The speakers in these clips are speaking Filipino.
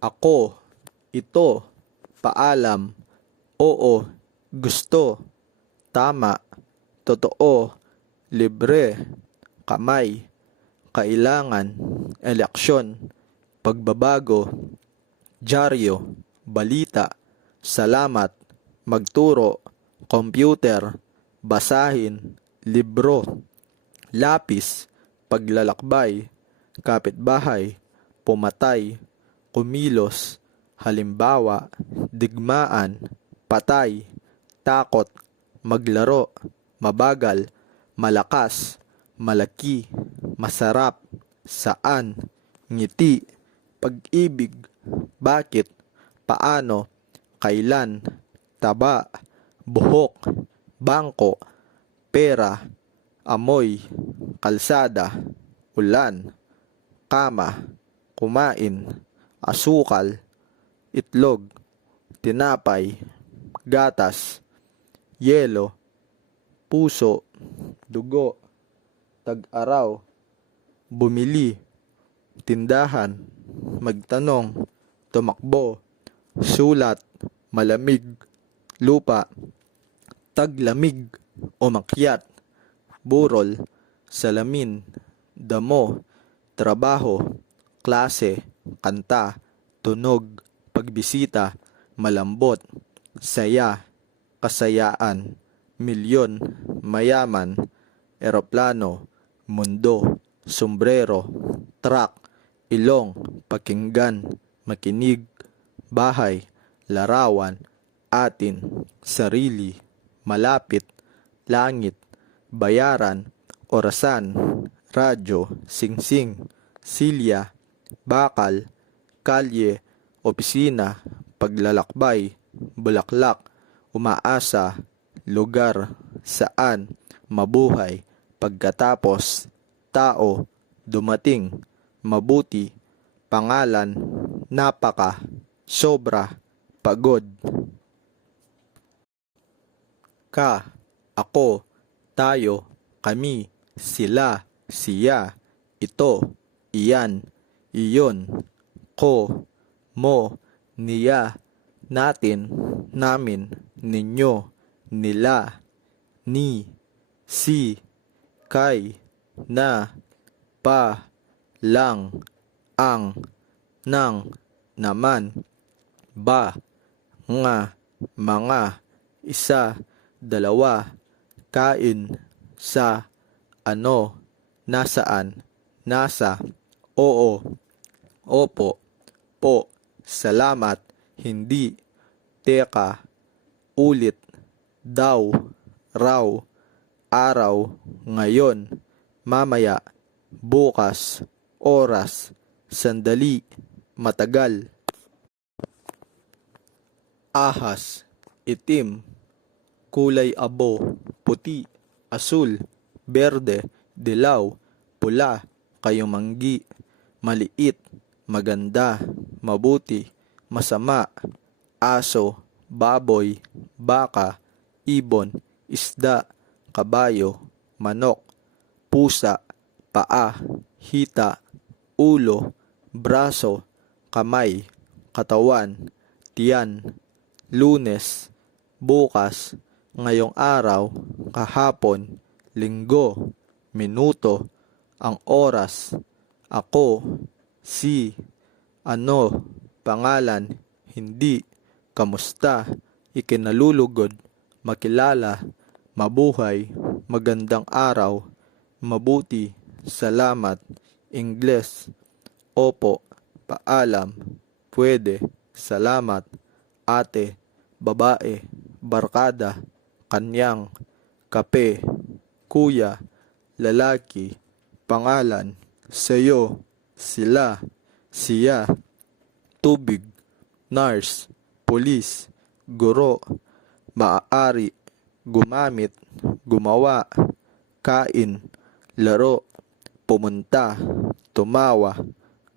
ako, ito, paalam, oo, gusto, tama, totoo, libre, kamay, kailangan, eleksyon, pagbabago, dyaryo, balita, salamat, magturo, computer, basahin, libro, lapis, paglalakbay, kapitbahay, pumatay, kumilos, halimbawa, digmaan, patay, takot, maglaro, mabagal, malakas, malaki, masarap, saan, ngiti, pag-ibig, bakit, paano, kailan, taba, buhok, bangko, pera, amoy, kalsada, ulan, kama, kumain, asukal, itlog, tinapay, gatas, yelo, puso, dugo, tag-araw, bumili, tindahan, magtanong, tumakbo, sulat, malamig, lupa, taglamig, umakyat, burol, salamin, damo, trabaho, klase, kanta, tunog, pagbisita, malambot, saya, kasayaan, milyon, mayaman, eroplano, mundo, sombrero, truck, ilong, pakinggan, makinig, bahay, larawan, atin, sarili, malapit, langit, bayaran, orasan, radyo, singsing, silya, bakal, kalye, opisina, paglalakbay, bulaklak, umaasa, lugar, saan, mabuhay, pagkatapos, tao, dumating, mabuti, pangalan, napaka, sobra, pagod. Ka, ako, tayo, kami, sila, siya, ito, iyan, iyon, ko, mo, niya, natin, namin, ninyo, nila, ni, si, kay, na, pa, lang, ang, nang, naman, ba, nga, mga, isa, dalawa, kain, sa, ano, nasaan, nasa, oo, opo, po, salamat, hindi, teka, ulit, daw, raw, araw, ngayon, mamaya, bukas, oras, sandali, matagal. Ahas, itim, kulay abo, puti, asul, berde, dilaw, pula, kayumanggi, maliit, maganda, mabuti, masama, aso, baboy, baka, ibon, isda, kabayo, manok, pusa, paa, hita, ulo, braso, kamay, katawan, tiyan, Lunes, bukas, ngayong araw, kahapon, linggo, minuto, ang oras, ako, si, ano, pangalan, hindi, kamusta, ikinalulugod, makilala, mabuhay, magandang araw, mabuti, salamat, Ingles, opo, paalam, pwede, salamat, ate, babae, barkada, kanyang, kape, kuya, lalaki, pangalan, sayo, sila, siya, tubig, nurse, pulis, guro, maaari, gumamit, gumawa, kain, laro, pumunta, tumawa,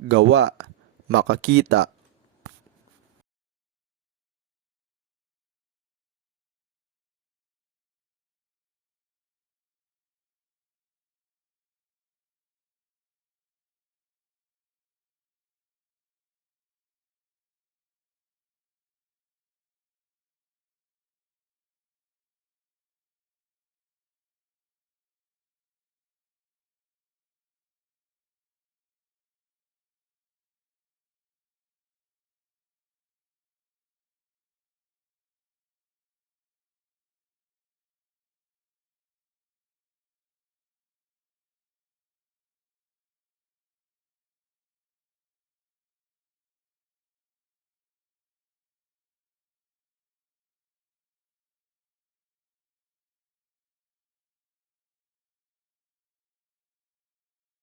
gawa, makakita,